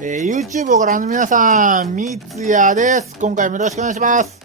YouTube をご覧の皆さん、みつやです。今回もよろしくお願いします。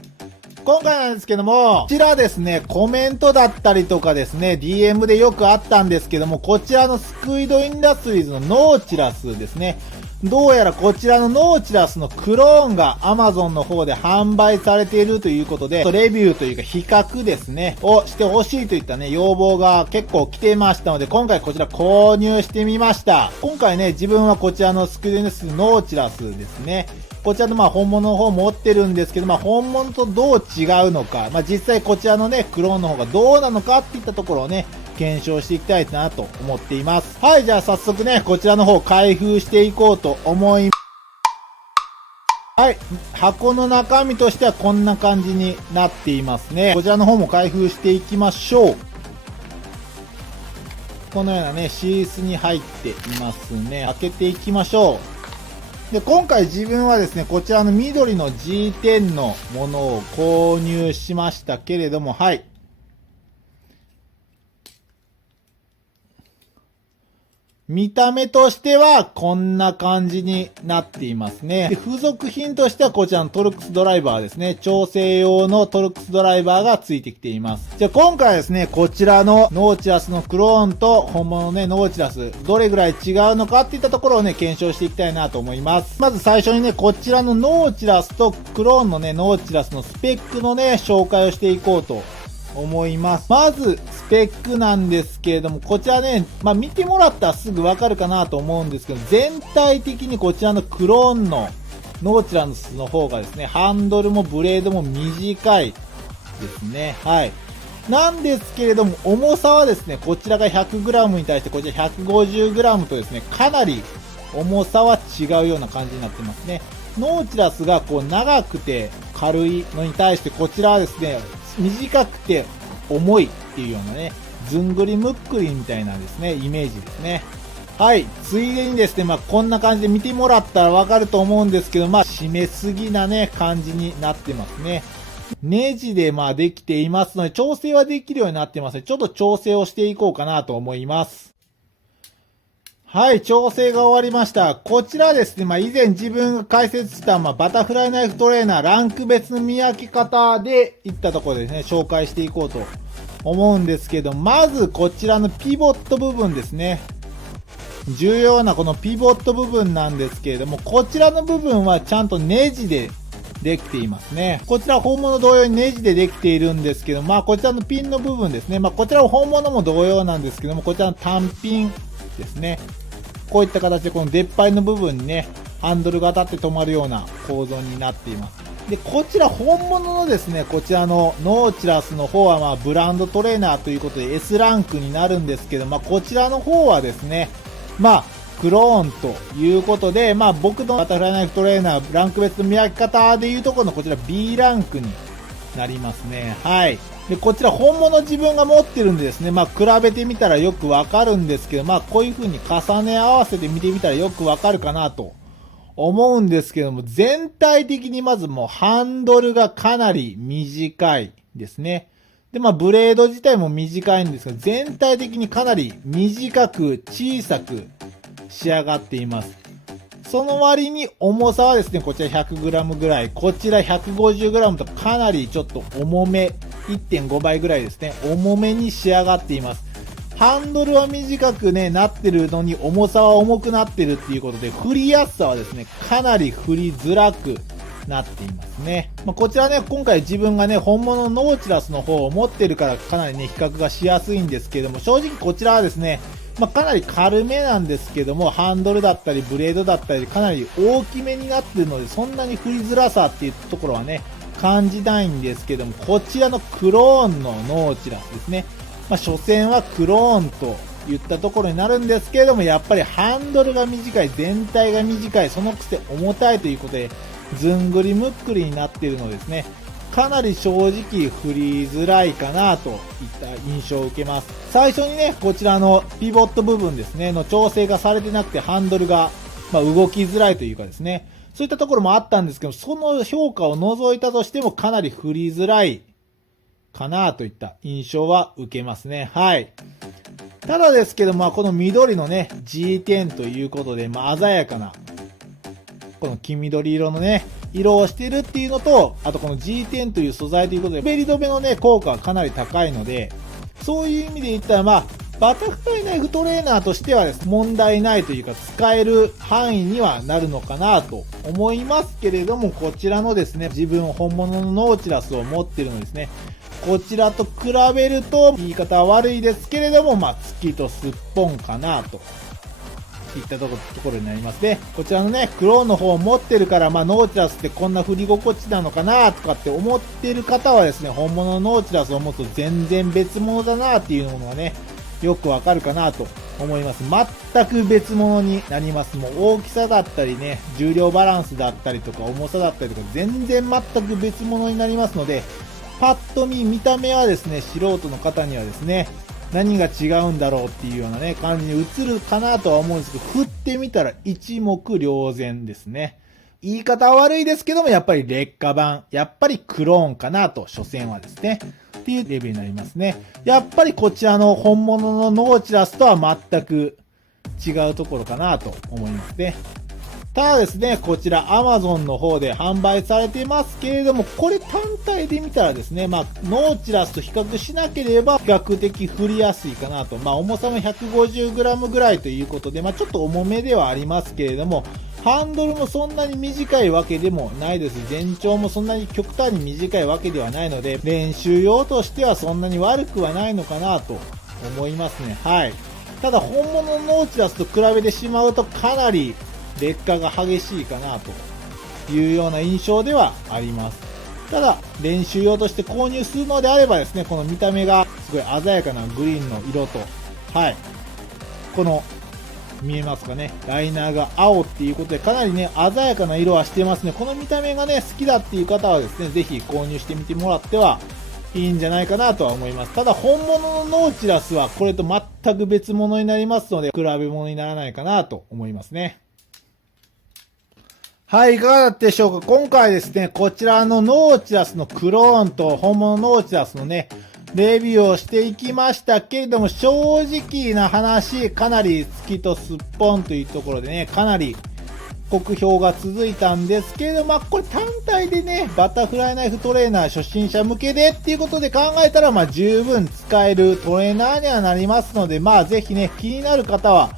今回なんですけども、こちらですね、コメントだったりとかですね、DM でよくあったんですけども、こちらのスクイドインダストリーズのノーチラスですね。どうやらこちらのノーチラスのクローンが Amazon の方で販売されているということで、レビューというか比較ですね、をしてほしいといったね、要望が結構来てましたので、今回こちら購入してみました。今回ね、自分はこちらのスクイドインダストリーズノーチラスですね。こちらの本物の方持ってるんですけど、本物とどう違うのか、実際こちらのね、クローンの方がどうなのかっていったところをね、検証していきたいなと思っています。はい、じゃあ早速ね、こちらの方開封していこうと思います。はい、箱の中身としてはこんな感じになっていますね。こちらの方も開封していきましょう。このようなね、シースに入っていますね。開けていきましょう。で、今回自分はですね、こちらの緑の G10 のものを購入しましたけれども、はい。見た目としてはこんな感じになっていますね。で、付属品としてはこちらのトルクスドライバーですね。調整用のトルクスドライバーが付いてきています。じゃあ今回はですね、こちらのノーチラスのクローンと本物のね、ノーチラス、どれぐらい違うのかっていったところをね、検証していきたいなと思います。まず最初にね、こちらのノーチラスとクローンのね、ノーチラスのスペックのね、紹介をしていこうと思います。まず、スペックなんですけれども、こちらね、見てもらったらすぐわかるかなと思うんですけど、全体的にこちらのクローンのノーチラスの方がですね、ハンドルもブレードも短いですね。はい。なんですけれども、重さはですね、こちらが 100g に対してこちら 150g とですね、かなり重さは違うような感じになってますね。ノーチラスがこう長くて軽いのに対してこちらはですね、短くて重いっていうようなね、ずんぐりむっくりみたいなですね、イメージですね。はい。ついでにですね、こんな感じで見てもらったらわかると思うんですけど、締めすぎなね、感じになってますね。ネジでできていますので、調整はできるようになってますので、ちょっと調整をしていこうかなと思います。はい、調整が終わりました。こちらですね、以前自分が解説した、バタフライナイフトレーナー、ランク別の見分け方でいったところですね、紹介していこうと思うんですけど、まずこちらのピボット部分ですね。重要なこのピボット部分なんですけれども、こちらの部分はちゃんとネジでできていますね。こちら本物同様にネジでできているんですけど、こちらのピンの部分ですね。こちらは本物も同様なんですけども、こちらの単ピンですね。こういった形でこの出っ張りの部分にね、ハンドルが当たって止まるような構造になっています。で、こちら本物のですね、こちらのノーチラスの方はブランドトレーナーということで S ランクになるんですけど、こちらの方はですね、クローンということで、僕のバタフライナイフトレーナー、ランク別の見分け方でいうところのこちら B ランクになりますね。はい。で、こちら本物自分が持ってるんでですね、比べてみたらよくわかるんですけど、こういう風に重ね合わせて見てみたらよくわかるかなと思うんですけども、全体的にまずもうハンドルがかなり短いですね。で、ブレード自体も短いんですが、全体的にかなり短く小さく仕上がっています。その割に重さはですね、こちら 100g ぐらい、こちら 150g とかなりちょっと重め、1.5 倍ぐらいですね、重めに仕上がっています。ハンドルは短くね、なってるのに重さは重くなってるっていうことで、振りやすさはですね、かなり振りづらくなっていますね。こちらね、今回自分がね、本物のノーチラスの方を持ってるからかなりね、比較がしやすいんですけども、正直こちらはですね、かなり軽めなんですけども、ハンドルだったりブレードだったりかなり大きめになっているので、そんなに振りづらさっていうところはね、感じないんですけども、こちらのクローンのノーチラスですね。所詮はクローンといったところになるんですけれども、やっぱりハンドルが短い、全体が短い、そのくせ重たいということで、ずんぐりむっくりになっているのですね。かなり正直振りづらいかなといった印象を受けます。最初にね、こちらのピボット部分ですね、の調整がされてなくてハンドルが、動きづらいというかですね、そういったところもあったんですけど、その評価を除いたとしてもかなり振りづらいかなといった印象は受けますね。はい。ただですけど、この緑のね、G10 ということで、鮮やかなこの黄緑色のね、色をしてるっていうのと、あとこの G10 という素材ということで、滑り止めのね、効果はかなり高いので、そういう意味で言ったら、まあ、バタフライナイフトレーナーとしてはですね、問題ないというか、使える範囲にはなるのかなと思いますけれども、こちらのですね、自分本物のノーチラスを持ってるのですね、こちらと比べると、言い方は悪いですけれども、まあ、月とすっぽんかなと。いったところになりますね。こちらのね、クローンの方を持ってるから、まあ、ノーチラスってこんな振り心地なのかなとかって思ってる方はですね、本物のノーチラスを持つと全然別物だなっていうものがね、よくわかるかなと思います。全く別物になります。もう大きさだったりね、重量バランスだったりとか重さだったりとか、全然全く別物になりますので、パッと見た目はですね、素人の方にはですね、何が違うんだろうっていうようなね、感じに映るかなとは思うんですけど、振ってみたら一目瞭然ですね。言い方は悪いですけども、やっぱり劣化版、やっぱりクローンかなと、所詮はですね。っていうレベルになりますね。やっぱりこちらの本物のノーチラスとは全く違うところかなと思いますね。ただですね、こちら Amazon の方で販売されていますけれども、これ単体で見たらですね、まあ、ノーチラスと比較しなければ比較的振りやすいかなと。まあ、重さも 150g ぐらいということで、まあ、ちょっと重めではありますけれども、ハンドルもそんなに短いわけでもないです。全長もそんなに極端に短いわけではないので、練習用としてはそんなに悪くはないのかなと思いますね。はい。ただ、本物のノーチラスと比べてしまうとかなり劣化が激しいかなというような印象ではあります。ただ、練習用として購入するのであればですね、この見た目がすごい鮮やかなグリーンの色と、はい。この、見えますかね、ライナーが青っていうことでかなりね、鮮やかな色はしてますね。この見た目がね、好きだっていう方はですね、ぜひ購入してみてもらってはいいんじゃないかなとは思います。ただ、本物のノーチラスはこれと全く別物になりますので、比べ物にならないかなと思いますね。はい、いかがだったでしょうか。今回ですね、こちらのノーチラスのクローンと本物ノーチラスのね、レビューをしていきましたけれども、正直な話、かなり月とすっぽんというところでね、かなり酷評が続いたんですけれども、まあ、これ単体でね、バタフライナイフトレーナー初心者向けでっていうことで考えたら、まあ、十分使えるトレーナーにはなりますので、まあ、ぜひね、気になる方は、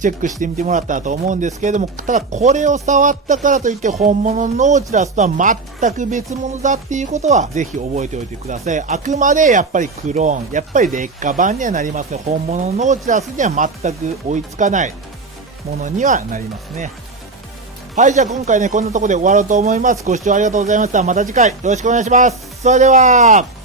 チェックしてみてもらったらと思うんですけれども、ただこれを触ったからといって本物のノーチラスとは全く別物だっていうことはぜひ覚えておいてください。あくまでやっぱりクローン、やっぱり劣化版にはなりますね。本物のノーチラスには全く追いつかないものにはなりますね。はい、じゃあ今回ね、こんなところで終わろうと思います。ご視聴ありがとうございました。また次回よろしくお願いします。それでは。